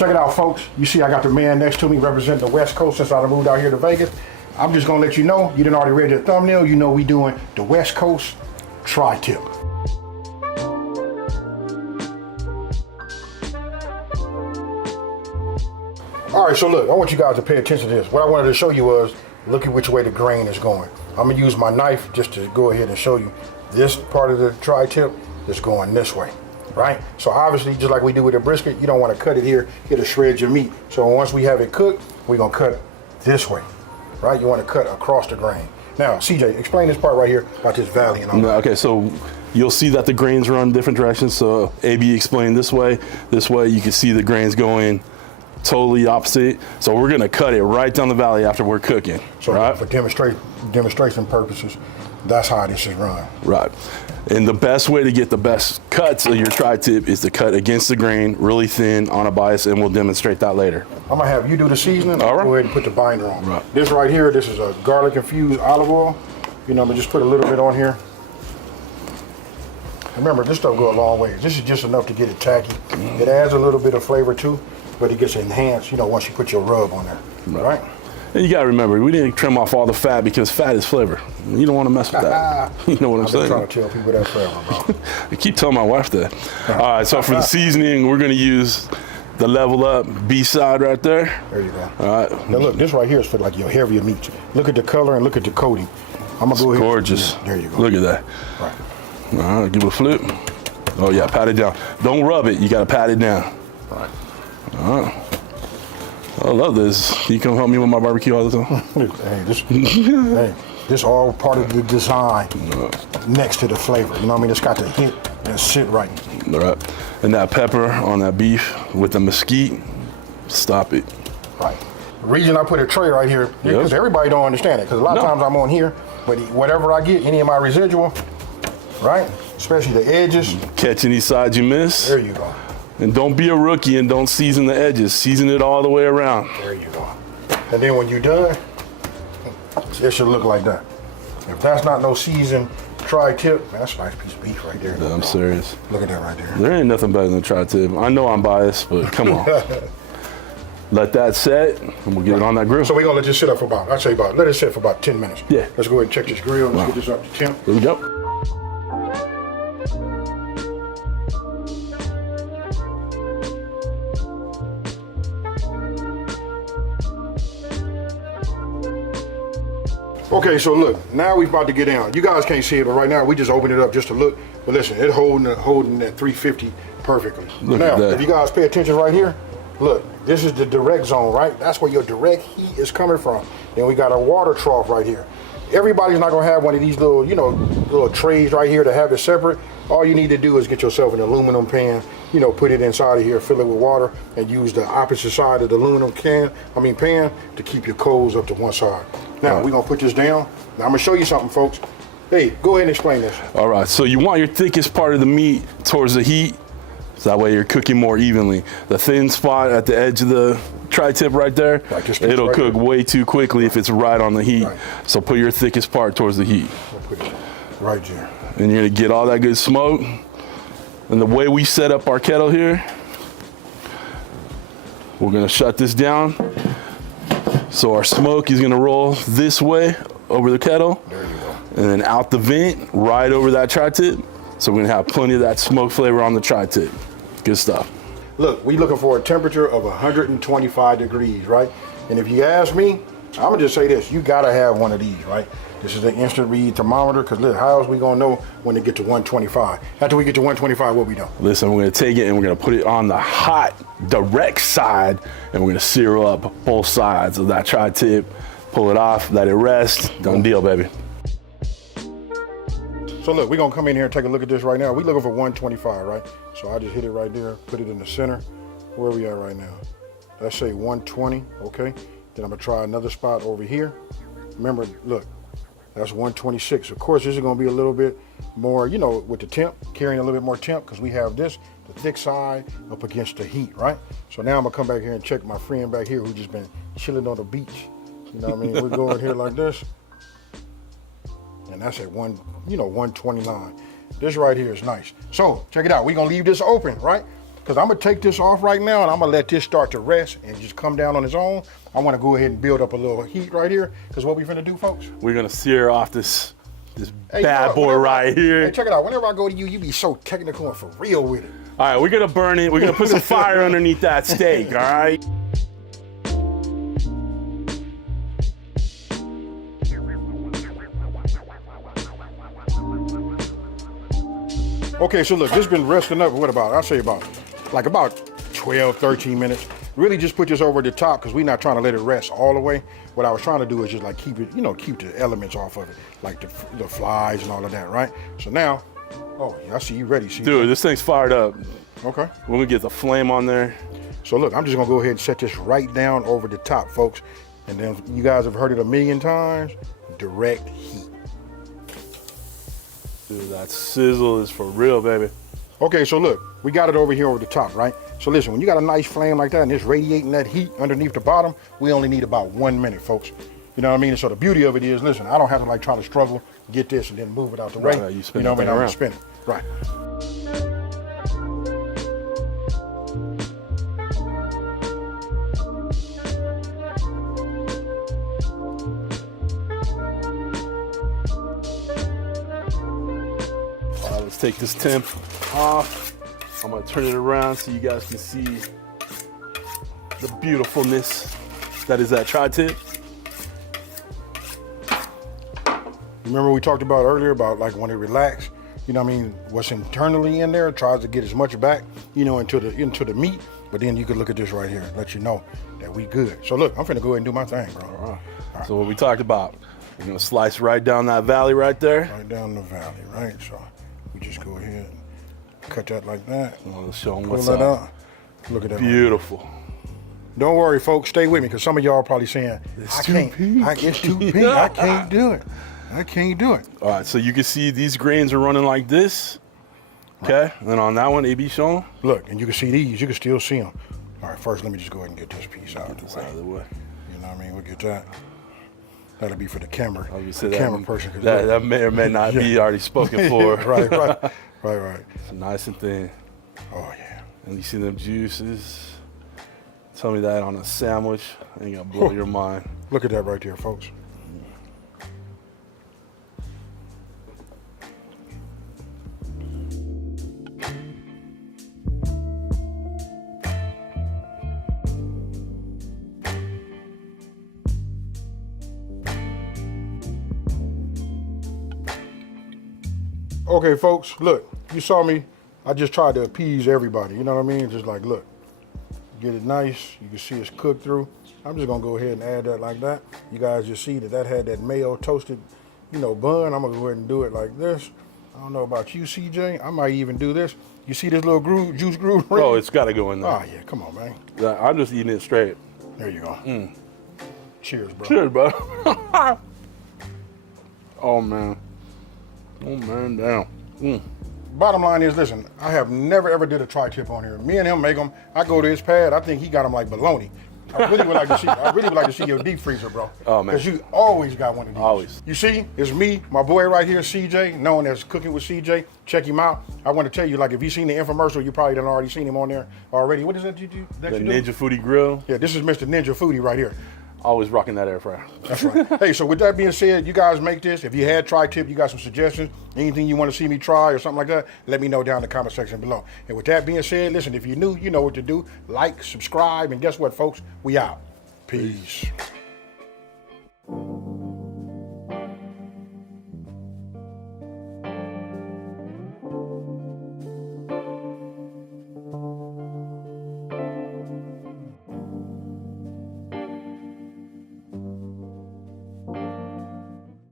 Check it out, folks. You see I got the man next to me representing the West Coast since I moved out here to Vegas. I'm just gonna let you know, you done already read the thumbnail, you know we doing the West Coast tri-tip. All right, so look, I want you guys to pay attention to this. What I wanted to show you was, look at which way the grain is going. I'm gonna use my knife just to go ahead and show you this part of the tri-tip is going this way, right? So obviously, just like we do with a brisket, you don't wanna cut it here, it'll shred your meat. So once we have it cooked, we're gonna cut this way, right? You wanna cut across the grain. Now, CJ, explain this part right here about this valley and all that. Okay, so you'll see that the grains run different directions. So AB explained this way you can see the grains going totally opposite. So we're gonna cut it right down the valley after we're cooking. So right? for demonstration purposes, that's how this is run. Right. And the best way to get the best cuts of your tri-tip is to cut against the grain, really thin on a bias, and we'll demonstrate that later. I'm gonna have you do the seasoning. All right. Go ahead and put the binder on. Right. This right here, this is a garlic infused olive oil. You know, I'm gonna just put a little bit on here. Remember, this stuff go a long way. This is just enough to get it tacky. It adds a little bit of flavor too, but it gets enhanced, you know, once you put your rub on there, right? And you gotta remember, we didn't trim off all the fat because fat is flavor. You don't wanna mess with that. You know what I'm saying? I'm trying to tell people that forever, bro. I keep telling my wife that. All right, so for the seasoning, we're gonna use the Level Up B-side right there. There you go. All right. Now look, this right here is for like your heavier meats. Look at the color and look at the coating. I'm gonna go ahead. Gorgeous. There you go. Look at that. Right. All right, give it a flip. Oh yeah, pat it down. Don't rub it, you gotta pat it down. Right. All right. I love this. You come help me with my barbecue all the time? Hey, this all part of the design next to the flavor. You know what I mean? It's got to hit and sit right. All right. And that pepper on that beef with the mesquite, stop it. Right. The reason I put a tray right here, because everybody don't understand it. Because a lot of times I'm on here, but whatever I get, any of my residual, right? Especially the edges. Catch any sides you miss. There you go. And don't be a rookie and don't season the edges. Season it all the way around. There you go. And then when you're done, it should look like that. If that's not no seasoned tri-tip, man, that's a nice piece of beef right there. Yeah, I'm serious. Look at that right there. There ain't nothing better than tri-tip. I know I'm biased, but come on. Let that set, and we'll get it on that grill. So we're gonna let this sit up for about, I'd say about, let it sit for about 10 minutes. Yeah. Let's go ahead and check this grill. Let's get this up to temp. Here we go. Okay, so look, now we're about to get down. You guys can't see it, but right now we just opened it up just to look. But listen, it's holding that 350 perfectly. Look now, at that. if you guys pay attention right here, look, this is the direct zone, right? That's where your direct heat is coming from. Then we got a water trough right here. Everybody's not gonna have one of these little, you know, little trays right here to have it separate. All you need to do is get yourself an aluminum pan, you know, put it inside of here, fill it with water, and use the opposite side of the aluminum pan to keep your coals up to one side. Now, we're gonna put this down. Now, I'm gonna show you something, folks. Hey, go ahead and explain this. All right, so you want your thickest part of the meat towards the heat, so that way you're cooking more evenly. The thin spot at the edge of the tri-tip right there, it'll right cook there. way too quickly if it's right on the heat. Right. So put your thickest part towards the heat. I'll put it right there. And you're gonna get all that good smoke. And the way we set up our kettle here, we're gonna shut this down. So our smoke is gonna roll this way over the kettle. There you go. And then out the vent, right over that tri-tip. So we're gonna have plenty of that smoke flavor on the tri-tip. Good stuff. Look, we looking for a temperature of 125 degrees, right? And if you ask me, I'm gonna just say this, you gotta have one of these, right? This is an instant read thermometer, because look, how else we gonna know when to get to 125? After we get to 125, what we do? Listen, we're gonna take it and we're gonna put it on the hot, direct side, and we're gonna sear up both sides of that tri-tip, pull it off, let it rest, done deal, baby. So look, we're gonna come in here and take a look at this right now. We're looking for 125, right? So I just hit it right there, put it in the center. Where are we at right now? Let's say 120, okay? Then I'm gonna try another spot over here. Remember, look, that's 126. Of course, this is gonna be a little bit more, you know, with the temp, carrying a little bit more temp, because we have this, the thick side up against the heat, right? So now I'm gonna come back here and check my friend back here who just been chilling on the beach. You know what I mean? We're going here like this. And that's at 129. This right here is nice. So check it out. We're gonna leave this open, right? because I'm gonna take this off right now and I'm gonna let this start to rest and just come down on its own. I wanna go ahead and build up a little heat right here, because what we finna do, folks? We're gonna sear off this Hey, bad look, boy whenever right here. Hey, check it out. Whenever I go to you, you be so technical and for real with it. All right, we're gonna burn it. We're gonna put some fire underneath that steak, all right? Okay, so look, this has been resting up, what about, I'll say about 12, 13 minutes. Really just put this over the top because we're not trying to let it rest all the way. What I was trying to do is just like keep it, keep the elements off of it, like the flies and all of that, right? So now, oh, yeah, I see you ready. See, Dude, this thing's fired up. Okay. We're gonna get the flame on there. So look, I'm just gonna go ahead and set this right down over the top, folks. And then you guys have heard it a million times, direct heat. Dude, that sizzle is for real, baby. Okay, so look, we got it over here over the top, right? So listen, when you got a nice flame like that and it's radiating that heat underneath the bottom, we only need about 1 minute, folks. You know what I mean? So the beauty of it is, listen, I don't have to like try to struggle, get this and then move it out the way. Right, you spin know it what I mean? I'm around. gonna spin it, right. All right, let's take this temp off. I'm gonna turn it around so you guys can see the beautifulness that is that tri-tip. Remember we talked about earlier about like when it relaxes, you know what I mean, what's internally in there tries to get as much back, into the meat, but then you can look at this right here and let you know that we good. So look, I'm finna go ahead and do my thing, bro. All right. So what we talked about, we're gonna slice right down that valley right there. Right down the valley, right? So we just go ahead and cut that like that. Let's show them Pull what's that up. out. Look at that. Beautiful. Don't worry, folks. Stay with me, because some of y'all are probably saying, It's I too can't. pink. It's too pink. I can't do it. I can't do it. All right, so you can see these grains are running like this. Okay, and then on that one, AB show 'em. Look, and you can see these. You can still see them. All right, first let me just go ahead and get this piece out of This the out of the way. way. You know what I mean? We'll get that. That'll be for the camera. Like you The said, camera person. 'Cause that, look. that may or may not be already spoken for. right. It's nice and thin. Oh yeah. And you see them juices. Tell me that on a sandwich, ain't gonna blow your mind. Look at that right there, folks. Okay, folks, look, you saw me. I just tried to appease everybody. You know what I mean? Just like, look, get it nice. You can see it's cooked through. I'm just gonna go ahead and add that like that. You guys just see that had that mayo toasted, bun. I'm gonna go ahead and do it like this. I don't know about you, CJ. I might even do this. You see this little juice groove? Oh, it's gotta go in there. Oh yeah, come on, man. I'm just eating it straight. There you go. Cheers, bro. Cheers, bro. Oh man. Oh man, damn. Bottom line is, listen, I have never ever did a tri-tip on here. Me and him make them. I go to his pad. I think he got them like bologna. I really would like to see your deep freezer, bro. Oh, man. Because you always got one of these. Always. You see, it's me, my boy right here, CJ, known as Cooking with CJ. Check him out. I want to tell you, like, if you've seen the infomercial, you probably done already seen him on there already. What is that you do? The Ninja Foodie Grill. Yeah, this is Mr. Ninja Foodie right here. Always rocking that air fryer. That's right. Hey, so with that being said, you guys make this. If you had tri-tip, you got some suggestions, anything you want to see me try or something like that, let me know down in the comment section below. And with that being said, listen, if you're new, you know what to do. Like, subscribe, and guess what, folks? We out. Peace.